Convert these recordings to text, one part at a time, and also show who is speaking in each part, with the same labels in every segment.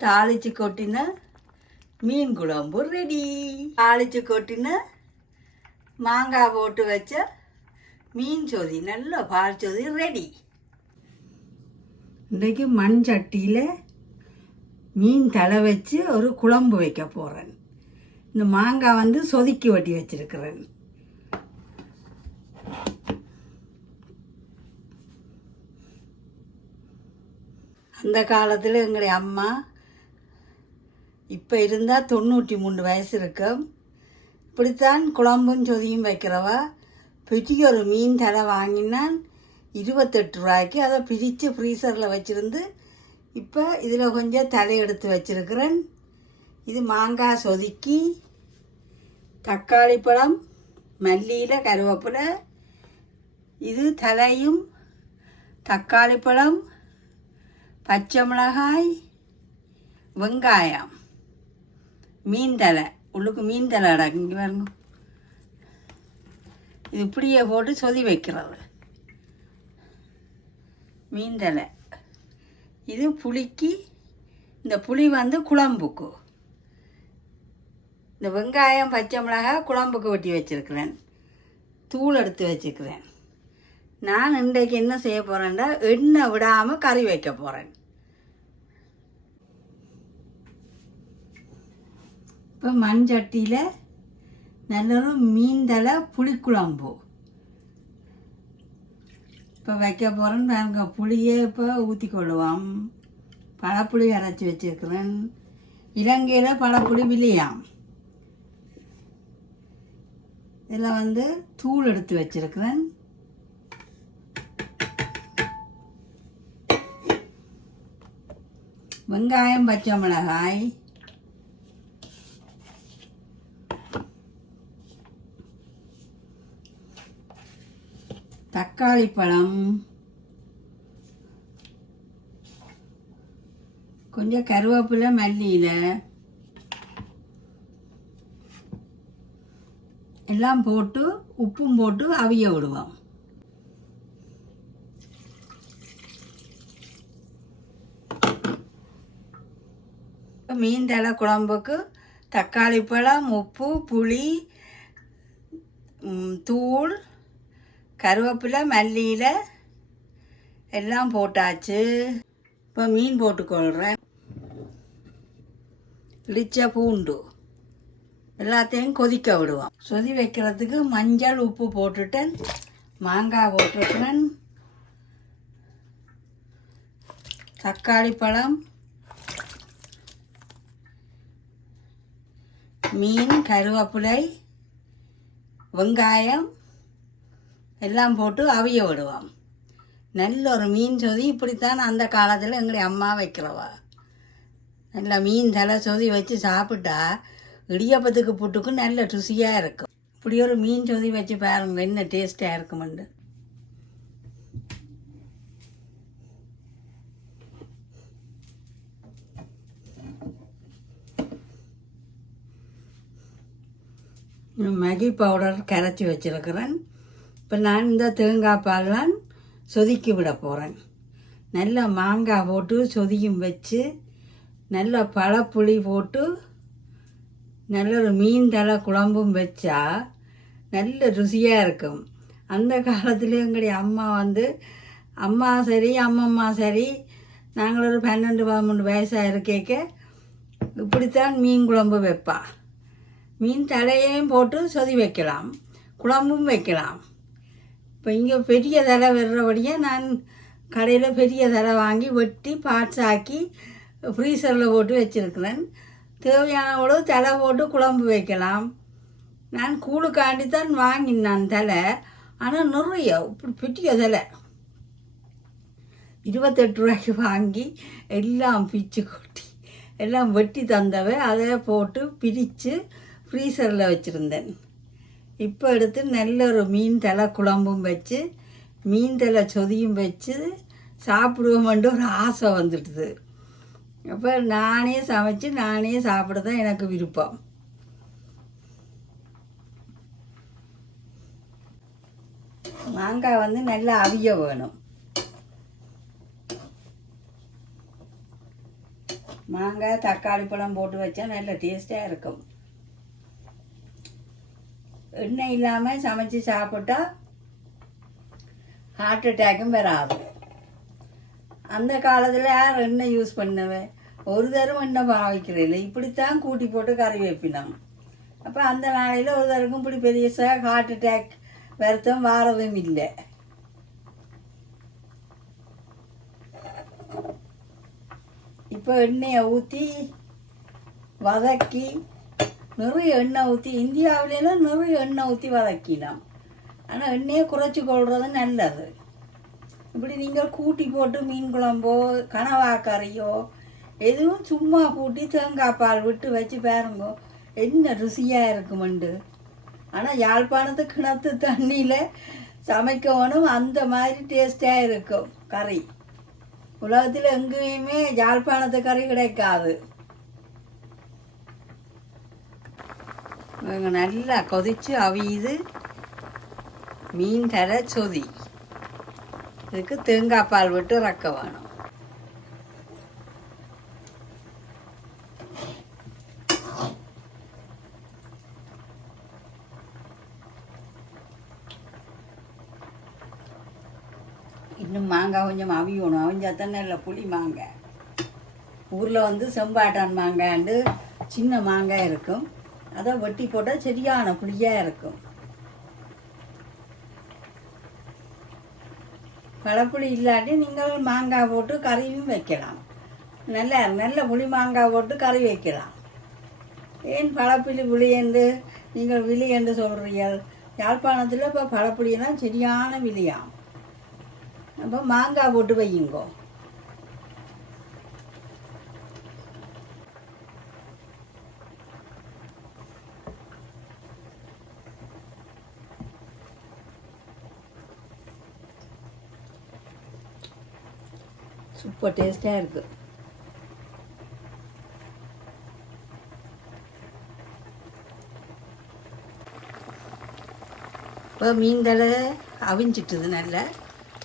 Speaker 1: தாளிச்சு கொட்டின மீன் குழம்பு ரெடி தாளிச்சு கொட்டின மாங்காய் போட்டு வச்ச மீன் சொதி நல்ல பால் சொதி ரெடி இன்றைக்கு மண் சட்டியில் மீன் தலை வச்சு ஒரு குழம்பு வைக்க போகிறேன் இந்த மாங்காய் வந்து சொதுக்கி வட்டி வச்சிருக்கிறேன். அந்த காலத்தில் எங்களுடைய அம்மா இப்போ இருந்தால் தொண்ணூற்றி மூணு வயசு இருக்கும் இப்படித்தான் குழம்பும் சொதியும் வைக்கிறவா? பெரிய ஒரு மீன் தலை வாங்கினான் இருபத்தெட்டு ரூபாய்க்கு அதை பிரித்து ஃப்ரீசரில் வச்சுருந்து இப்போ இதில் கொஞ்சம் தலை எடுத்து வச்சிருக்கிறேன். இது மாங்காய் சொதுக்கி தக்காளி பழம் மல்லியில் கருவேப்பிலை. இது தலையும் தக்காளி பழம் பச்சை மிளகாய் வெங்காயம். மீன் தலை உள்ளுக்கு மீன் தலை அடக்கு இங்கே பாருங்க. இது இப்படியே போட்டு சொதி வைக்கிறது. மீன் தலை இது புளிக்கு இந்த புளி வந்து குழம்புக்கு. இந்த வெங்காயம் பச்சை மிளகாய் குழம்புக்கு வெட்டி வச்சுருக்கிறேன். தூள் எடுத்து வச்சுக்கிறேன் நான் இன்றைக்கு என்ன செய்ய போகிறேன்னா எண்ணெய் விடாமல் கறி வைக்க போகிறேன் இப்போ மண் சட்டியில் நல்லொரு மீன்தலை புளிக்குழம்பு இப்போ வைக்க போகிறேன்னு பாருங்க புளியை இப்போ ஊற்றி கொள்ளுவோம் பழப்புளி அரைச்சி வச்சுருக்கிறேன். இலங்கையில் பழப்புளி விளையாம். இதில் வந்து தூள் எடுத்து வச்சுருக்கிறேன். வெங்காயம் பச்சை மிளகாய் தக்காளி பழம். கொஞ்சம் கருவேப்பிலை மல்லியில். எல்லாம் போட்டு உப்பும் போட்டு அவிய விடுவோம். மீன் தலை குழம்புக்கு தக்காளி பழம் உப்பு புளி தூள் கருவேப்பிலை மல்லியில் எல்லாம் போட்டாச்சு. இப்போ மீன் போட்டுக்கொள்கிறேன் இடித்த பூண்டு. எல்லாத்தையும் கொதிக்க விடுவோம். சொதி வைக்கிறதுக்கு மஞ்சள் உப்பு போட்டுட்டேன் மாங்காய் போட்டுருக்கிறேன். தக்காளி பழம் மீன் கருவேப்பிலை வெங்காயம் எல்லாம் போட்டு அவிய விடுவோம். நல்ல ஒரு மீன் சொதி இப்படித்தான் அந்த காலத்தில் எங்களுடைய அம்மா வைக்கிறவா. நல்ல மீன் தலை சொதி வச்சு சாப்பிட்டா இடியப்பத்துக்கு புட்டுக்கும் நல்ல ருசியாக இருக்கும். இப்படி ஒரு மீன் சொதி வச்சு பாருங்க என்ன டேஸ்ட்டாக இருக்குமெண்டு மேகி பவுடர் கரைச்சி வச்சிருக்கிறேன். இப்போ நான் இந்த தேங்காய் பால்லாம் சொதுக்கி விட போகிறேன் நல்லா மாங்காய் போட்டு சொதியும் வச்சு நல்ல பழப்புளி போட்டு நல்ல ஒரு மீன் தலை குழம்பும் வச்சா நல்ல ருசியாக இருக்கும். அந்த காலத்துலேயும் எங்களுடைய அம்மா வந்து அம்மா சரி அம்மம்மா சரி நாங்கள் ஒரு பன்னெண்டு பதிமூணு வயசாக இருக்கேக்க இப்படித்தான் மீன் குழம்பு வைப்பா. மீன் தலையையும் போட்டு சொதி வைக்கலாம் குழம்பும் வைக்கலாம். இப்போ இங்கே பெரிய தலை வர்றபடியே நான் கடையில் பெரிய தலை வாங்கி வெட்டி பார்ட்ஸ் ஆக்கி ஃப்ரீசரில் போட்டு வச்சுருக்கிறேன். தேவையான அளவு தலை போட்டு குழம்பு வைக்கலாம். நான் கூழுக்காண்டி தான் வாங்கினான் தலை ஆனால் நிறைய இப்படி பெரிய தலை இருபத்தெட்டு ரூபாய்க்கு வாங்கி எல்லாம் பிச்சு கொட்டி எல்லாம் வெட்டி தந்தவை அதை போட்டு பிரித்து ஃப்ரீசரில் வச்சுருந்தேன். இப்போ எடுத்து நல்ல ஒரு மீன் தலை குழம்பும் வச்சு மீன் தலை சொதியும் வச்சு சாப்பிடுவோமென்று ஒரு ஆசை வந்துட்டுது அப்போ நானே சமைச்சு நானே சாப்பிட தான் எனக்கு விருப்பம். மாங்காய் வந்து நல்லா அவிய வேணும். மாங்காய் தக்காளி பழம் போட்டு வச்சா நல்ல டேஸ்டாக இருக்கும். எண்ணெய் இல்லாமல் சமைச்சு சாப்பிட்டா ஹார்ட் அட்டாக்கும் வராது. அந்த காலத்தில் யார் எண்ணெய் யூஸ் பண்ணவே? ஒரு தரம் எண்ணெய் பாவிக்கிறதில்ல. இப்படித்தான் கூட்டி போட்டு கறி வைப்பினோம். அப்போ அந்த நாளையில் ஒரு தருக்கும் இப்படி பெரிய ஹார்ட் அட்டாக் வருத்தம் வாரதும் இல்லை. இப்போ எண்ணெயை ஊற்றி வதக்கி நிறைய எண்ணெய் ஊற்றி இந்தியாவிலலாம் நிறைய எண்ணெய் ஊற்றி வதக்கினோம் ஆனால் எண்ணெயை குறைச்சி கொள்வது நல்லது. இப்படி நீங்கள் கூட்டி போட்டு மீன் குழம்போ கனவா கறியோ எதுவும் சும்மா கூட்டி தேங்காய் பால் விட்டு வச்சு பாருங்க என்ன ருசியாக இருக்குமெண்டு. ஆனால் யாழ்ப்பாணத்து கிணத்து தண்ணியில் சமைக்கணும் அந்த மாதிரி டேஸ்டாக இருக்கும் கறி. உலகத்தில் எங்கேயுமே யாழ்ப்பாணத்து கறி கிடைக்காது. நல்லா கொதிச்சு அவியுது. மீன் தலை சொதி. இதுக்கு தேங்காய் பால் விட்டு ரக்க வேணும். இன்னும் மாங்காய் கொஞ்சம் அவியணும். அவிஞ்சா தானே இல்லை புளி மாங்காய். ஊரில் வந்து செம்பாட்டான் மாங்காய்ண்டு சின்ன மாங்காய் இருக்கும். அதை வெட்டி போட்டால் சரியான புளியாக இருக்கும். பழப்புளி இல்லாட்டி நீங்கள் மாங்காய் போட்டு கறியும் வைக்கலாம். நல்ல நல்ல புளி மாங்காய் போட்டு கறி வைக்கலாம். ஏன் பழப்புளி புளி என்று நீங்கள் விழி என்று சொல்கிறீர்கள் யாழ்ப்பாணத்தில் இப்போ பழப்புளியெல்லாம் சரியான விழியாம் அப்போ மாங்காய் போட்டு வையுங்கோ. சூப்பர் டேஸ்டாக இருக்குது இப்போ மீன் தலை அவிஞ்சிட்டுது நல்லா.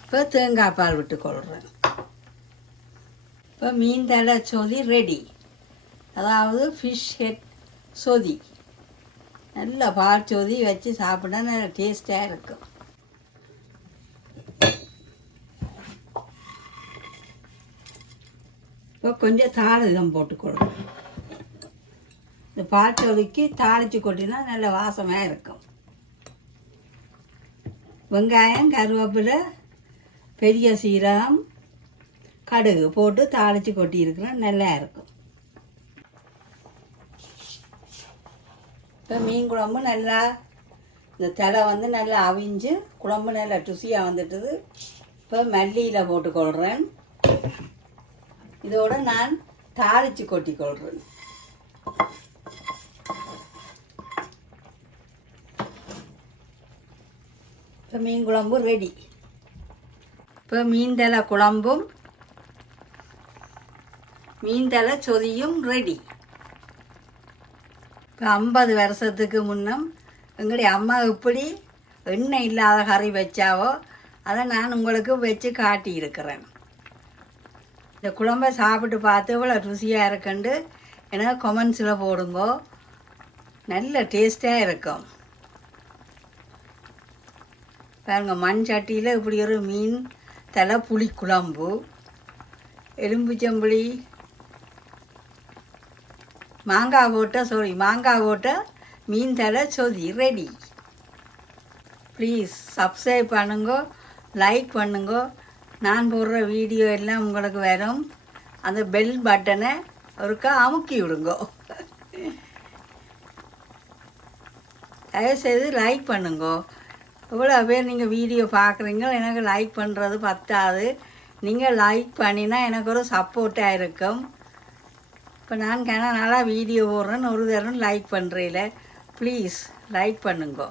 Speaker 1: இப்போ தேங்காய் பால் விட்டு கொள்கிறேன் இப்போ மீன் தலை சொதி ரெடி அதாவது ஃபிஷ் ஹெட் சொதி. நல்லா பால் சொதி வச்சு சாப்பிட்டா நல்லா டேஸ்டாக இருக்கும். இப்போ கொஞ்சம் தாளிதம் போட்டுக்கொள்ளும் இந்த பாச்சொலிக்கு தாளித்து கொட்டினா நல்ல வாசமாக இருக்கும். வெங்காயம் கருவேப்பிலை பெரிய சீரகம் கடுகு போட்டு தாளித்து கொட்டியிருக்கிறோம் நல்லா இருக்கும். இப்போ மீன் குழம்பு நல்லா இந்த தலை வந்து நல்லா அவிஞ்சு குழம்பு நல்லா ருசியாக வந்துட்டுது. இப்போ மல்லியில் போட்டுக்கொள்கிறேன் இதோட நான் தாளித்து கொட்டிக்கொள்கிறேன் இப்போ மீன் குழம்பு ரெடி இப்போ மீன் தலை குழம்பும் மீன் தலை சொதியும் ரெடி இப்போ ஐம்பது வருஷத்துக்கு முன்னம் எங்களுடைய அம்மா எப்படி எண்ணெய் இல்லாத கறி வச்சாவோ அதை நான் உங்களுக்கு வச்சு காட்டியிருக்கிறேன். இந்த குழம்பை சாப்பிட்டு பார்த்து இவ்வளோ ருசியாக இருக்குண்டு ஏன்னா கொமெண்ட்ஸில் போடுங்கோ. நல்ல டேஸ்ட்டாக இருக்கும். பாருங்க மண் சட்டியில் இப்படி ஒரு மீன் தலை புளி குழம்பு எலும்புச்சம்புளி மாங்காய் போட்ட சாரி மாங்காய் போட்ட மீன் தலை சொதி ரெடி ப்ளீஸ் சப்ஸ்கிரைப் பண்ணுங்கோ லைக் பண்ணுங்கோ நான் போடுற வீடியோ எல்லாம் உங்களுக்கு வரும். அந்த பெல் பட்டனை ஒருக்கா அமுக்கி விடுங்கோ. தயவுசெய்து லைக் பண்ணுங்கோ. இவ்வளோ பேர் நீங்கள் வீடியோ பார்க்குறீங்க எனக்கு லைக் பண்ணுறது பத்தாது. நீங்கள் லைக் பண்ணினா எனக்கு ஒரு சப்போர்ட்டாக இருக்கும். இப்போ நான் கன நாளாக வீடியோ போடுறேன்னு ஒரு தரம் லைக் பண்ணுறீல ப்ளீஸ் லைக் பண்ணுங்கோ.